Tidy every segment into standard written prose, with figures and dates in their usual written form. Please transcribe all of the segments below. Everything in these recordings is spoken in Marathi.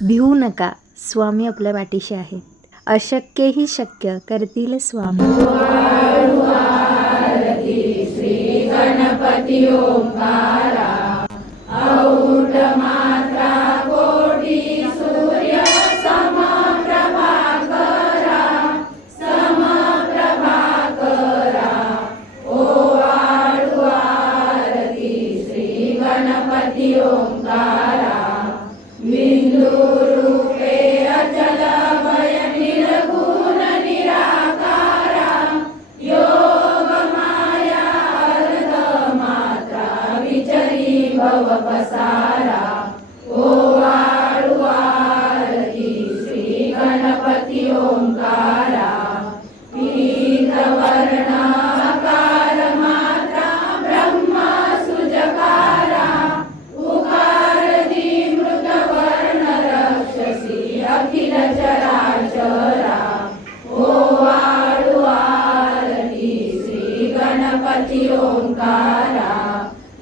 भिवू नका, स्वामी आपल्या पाठीशी आहेत. अशक्यही शक्य करतील स्वामी. श्री गणपती ओंकारा, औढ मात्रा कोटी सूर्य समप्रभा करा, ओ आळू आरती श्री गणपती ओंकारा. बिंदू रूपे अचल भय निर्गुण निराकारा, योग माया अर्ध मात्रा विचरी भव पसारा. ओ आळू आरती श्री गणपती ओंकारा. पीत वर्ण आकार मात्रा ब्रह्म सुजकारा, उकार मृत वर्ण रक्षसी अखिल चराचरा. ओ आळू आरती श्री गणपती ओंकारा.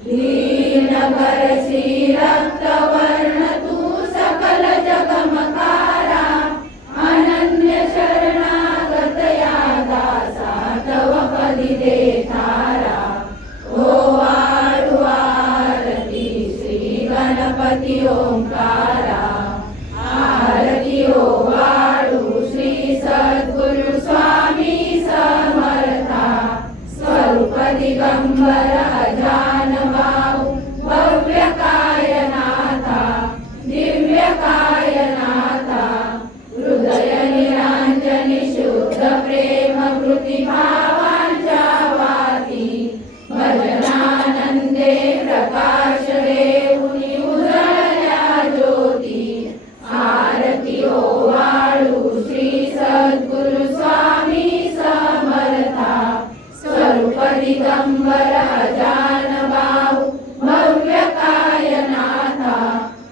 दीन भरसी रक्तवर्ण तू सकल जगमकारा, अनन्य शरणागत या दासा तव पदी दे थारा. ओ आळू आरती श्री गणपती ओंकारा. आरती ओ आळू श्री सद्गुरु स्वामी समर्था, स्वरूप दिगंबर अजान बाहू भव्य कायनाथा, दिव्य कायनाथा. हृदय निरांजनी शुद्ध प्रेम कृती भावांच्या वाती, भजनानंदे प्रकाश देऊनी उजळल्या ज्योती. आरती ओ आळू श्री सद्गुरु स्वामी समर्था, स्वरूप दिगंबर अजान बाहू भव्य कायनाथा,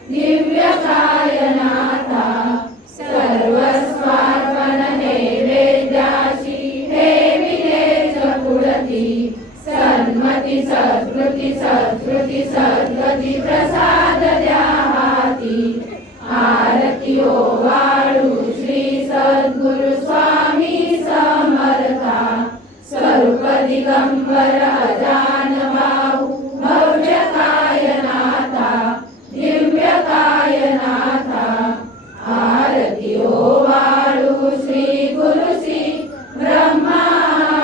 दिव्य कायनाथा. सर्वस्वार्पण नैवेद्याशी ठेविलेच पुढती, सन्मती सत्कृती सत्कृती सद्गती प्रसाद द्या हाती. आरती ओ आळू श्री सद्गुरु स्वामी समर्था, स्वरूप दिगंबर अजान बाहू भव्य कायनाथा, दिव्य कायनाथा. आरती ओ आळू श्री गुरुसी ब्रह्मा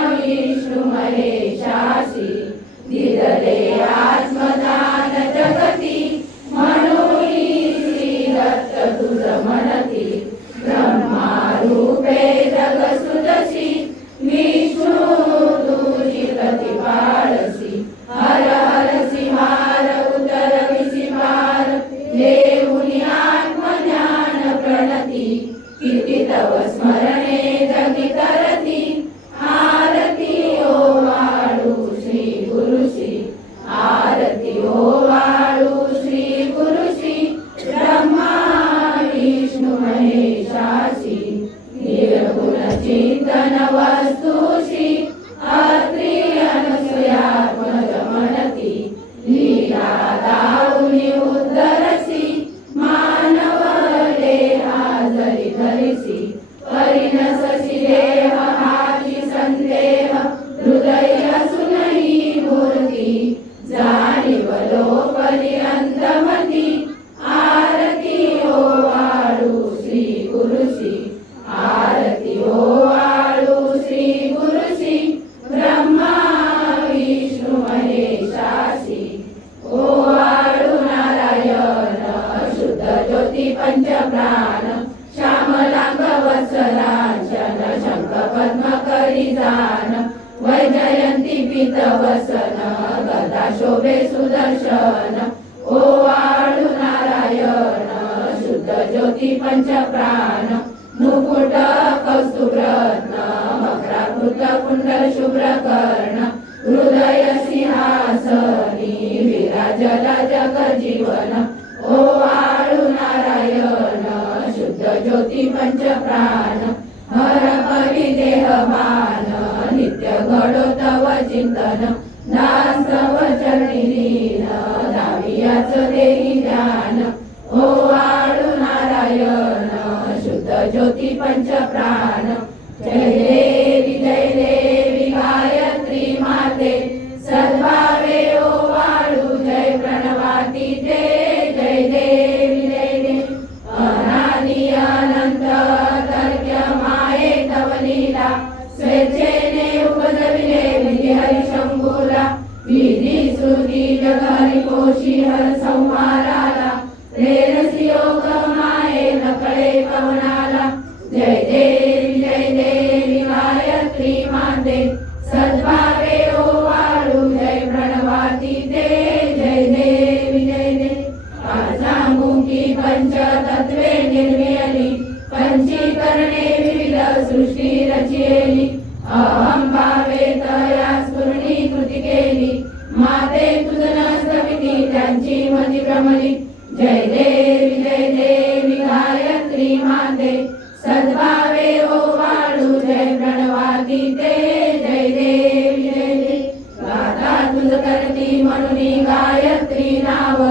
विष्णू महेशासी, दिदले आत्मदान जगती, म्हणून श्री दत्त तुझ म्हणती. ब्रह्मा रूपे जग सुदशी, विष्णू तुझी प्रतिपाळसी. हर हरसी हार उतरविसी पार, देऊनी आत्मज्ञान प्रणती. किती तव स्मरणे जगी करती, आरती ओ आळू श्री गुरुशी. आरती ओ आळू श्री गुरुशी, ब्रह्मा विष्णू महेशासी. निर्गुण चिंतन वस्तुशी, अत्री अनसूयात्मज म्हणती. लीला दाऊनी उद्धरसी, मानव देहा जरी धरिसी. परिणससी देह हाची संदेह, हृदय असूनही मूर्ती. जाणीव लोपली अंतमती, आरती ओ आळू श्री गुरुशी. आरती ओ आळू श्री गुरुशी, ब्रह्मा विष्णू महेशासी. ओ आळू नारायण शुद्ध ज्योती पंचप्राण, श्यामलांग वत्सलांचन शंख पद्म करी जान. वैजयंती पीत वसन, गदा शोभे सुदर्शन. ओ आळू नारायण शुद्ध ज्योती पंचप्राण, मुकुट कौस्तुभ रत्न मकराकृत कुंडल शुभ्र कर्ण. हृदय सिंहासनी विराजला जग जीवन. ओ आळू नारायण शुद्ध ज्योती पंचप्राण, हर परी देहमान नित्य घडो तव चिंतन. दास तव चरणी लीन, दावियाच देही ध्यान. ओ आळू नारायण ज्योती पंच प्राण जय देवी गायत्री माते सद्भावे ओवाळू जय प्रणवातीते जय देवी अनादि अनंत तर्क्य माये तव लीला स्वेच्छेने उपजविले विधी हरिशंभूला विधी श्रुती जग हरिकोशी हर संहाराला प्रेरसी योग माये नकळे पवनाला जय देवी गायत्री माते सद्भावे ओवाळू जय प्रणवातीते जय देवी पाचामुखी पंचतत्वे निर्मियली पंचीकरणे विविध सृष्टी रचियली अहं भावे तया स्फुरणी कृती केली माते तुझं नसविती त्यांची मती भ्रमली जय देवी गायत्री माते सद्भावे ओवाळू जय प्रणवातीते जय देवी गाता तुझ करती म्हणून गायत्री नाव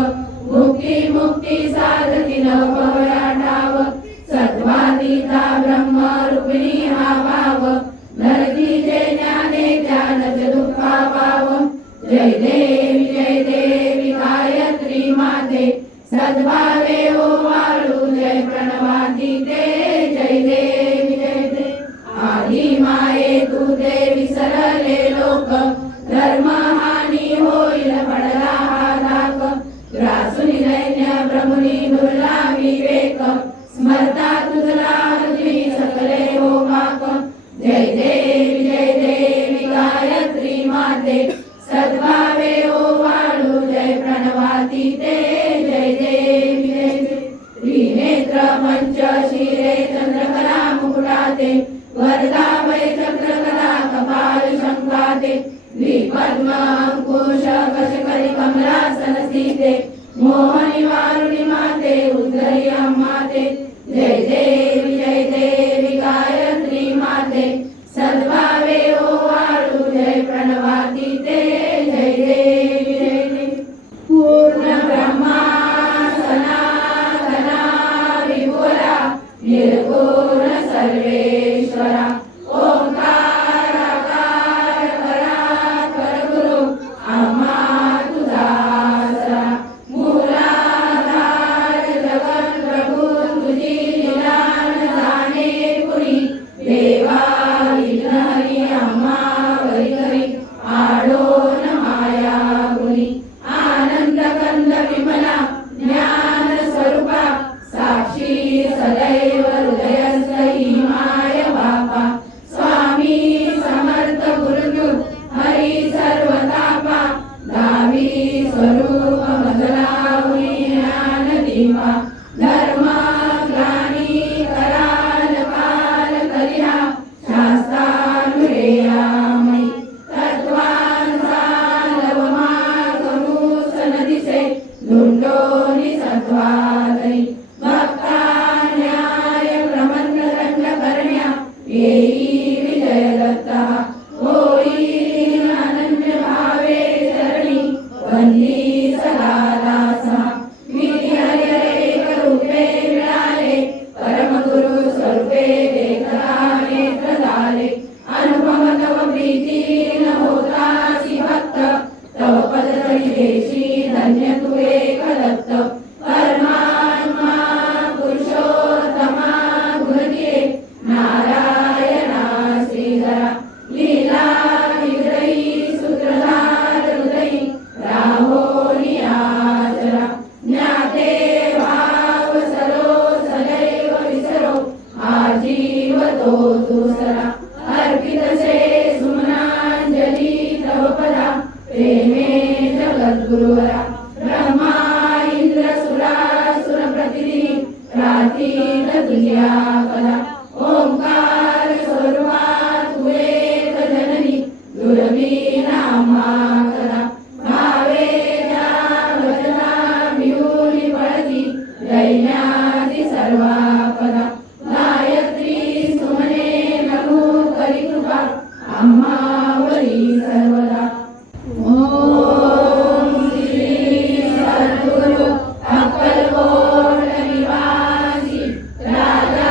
मुक्ती साधती नवया ठाव सत्वातीता ब्रह्म रूपिणी हा भाव धरती जे ज्ञाने ज्ञानच दुःखा पाव जय देवी गायत्री माते सद्भावे ओवाळू जय प्रणवातीते जय देवी आधी माये तू देवी सरले लोक धर्म हानी होईल पडला हा धाक ग्रासुनी दैन्य ब्रह्मणी दुर्ला विवेक स्मरता तुझला तुझी सकले हो पाक जय देवी गायत्री माते सद्भावे ओवाळू जय प्रणवातीते जय देवी त्रिनेत्र पंचशिरे चंद्रकला मुकुटाते वरदा वै चक्रकला कपाल शंकाते द्विपद्म अंकुश कशकरी कमलासन सीते मोहनी वारुणी माते उद्धरी अम्माते जय देवी गायत्री माते सद्भावे ओवाळू जय प्रणवातीते जय देवी पूर्ण ब्रह्मा सनातना विपुला निर्गुण सर्वेश्वरा ओंकार परात्पर गुरु आम्हा तुझा आसरा मूलाधार जगत प्रभू तुझी लीला न जाणे कुणी देवा हरी आम्हा वरी आडोन माया गुणी आनंद कंद विमला ज्ञान स्वरूपा साक्षी सदैव हृदयस्थी माय बापा स्वामी समर्थ गुरुदूत हरी सर्वतापा दावी स्वरूप मजलावी ज्ञान दीपा धर्म ग्लानी कराल काल करिया शास्त्रानुरेयामयी तत्वांचा लवमार्गमुस नदिसे धुंडोनी सत्वादरी भक्ता न्याय प्रमंड दंड करण्या येई विजय दत्ता होई अनन्य भावे चरणी वंदी सदा दासा विधी हरी एक रूपे मिळाले परम गुरु स्वरूपे देखता नेत्र झाले अनुपम तव प्रीती न होतासी भक्त तव पद तरी देशी धन्य तू एक दत्त परमात्मा पुरुषोत्तमा गुणदिये नारायणा श्रीधरा लीला विग्रही सूत्रधार हृदयी राहोनी आचरा ज्ञाते भाव सरो सदैव विसरो आजीव तो दुसरा अर्पितसे सुमनांजली तव पदा प्रेमे जगद्गुरुवरा ब्रह्मा इंद्र सुरासुर प्रतिदिनी प्रार्थीत तुझ्या कला ओंकार स्वरूपा तू एक जननी दुर्वी नामा कला भावे त्या वचना मिळून पळती दैन्यादी सर्वा पदा गायत्री सुमने नमो करी कृपा आम्हावरी सर्वदा ओम श्री सद्गुरु अक्कलकोट निवासी राजा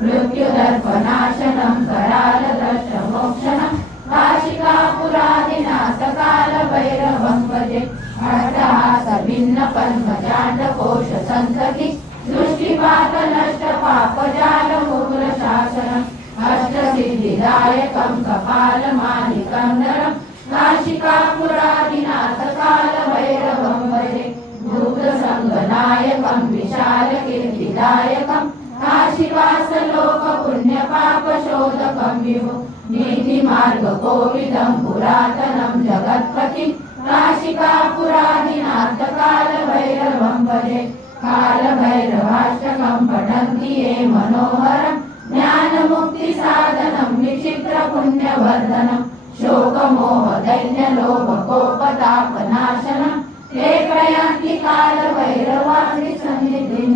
मृत्युदर्पनाशनं करालदर्शमोक्षणं काशिकापुरादिनाथ कालभैरवं भजे अट्टहासभिन्नपद्मजाण्डकोशसन्तति दृष्टिपातनष्टपापजालमुग्रशासनम् अष्टसिद्धिदायकं कपालमालिकं नरं काशिकापुरादिनाथ कालभैरवं भजे भूतसङ्गनायकं विशालकीर्तिदायकं काशीवासलोकपुण्यपापशोधकं विभो नीतिमार्गकोविदं पुरातनं जगत्पतिं काशिकापुरादिनाथ कालभैरवं भजे कालभैरवाष्टकं पठन्ति ये मनोहरं ज्ञानमुक्तिसाधनं विचित्रपुण्यवर्धनं शोकमोहदैन्यलोभकोपतापनाशनं ते प्रयान्ति कालभैरवादिसन्निधिं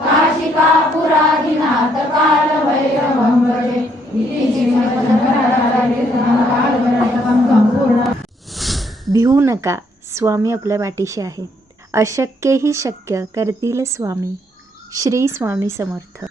काशिकापुरादिनाथ कालभैरवं भजे इति श्रीमद् भिवू नका, स्वामी आपल्या पाठीशी आहेत. अशक्यही शक्य करतील स्वामी. श्री स्वामी समर्थ.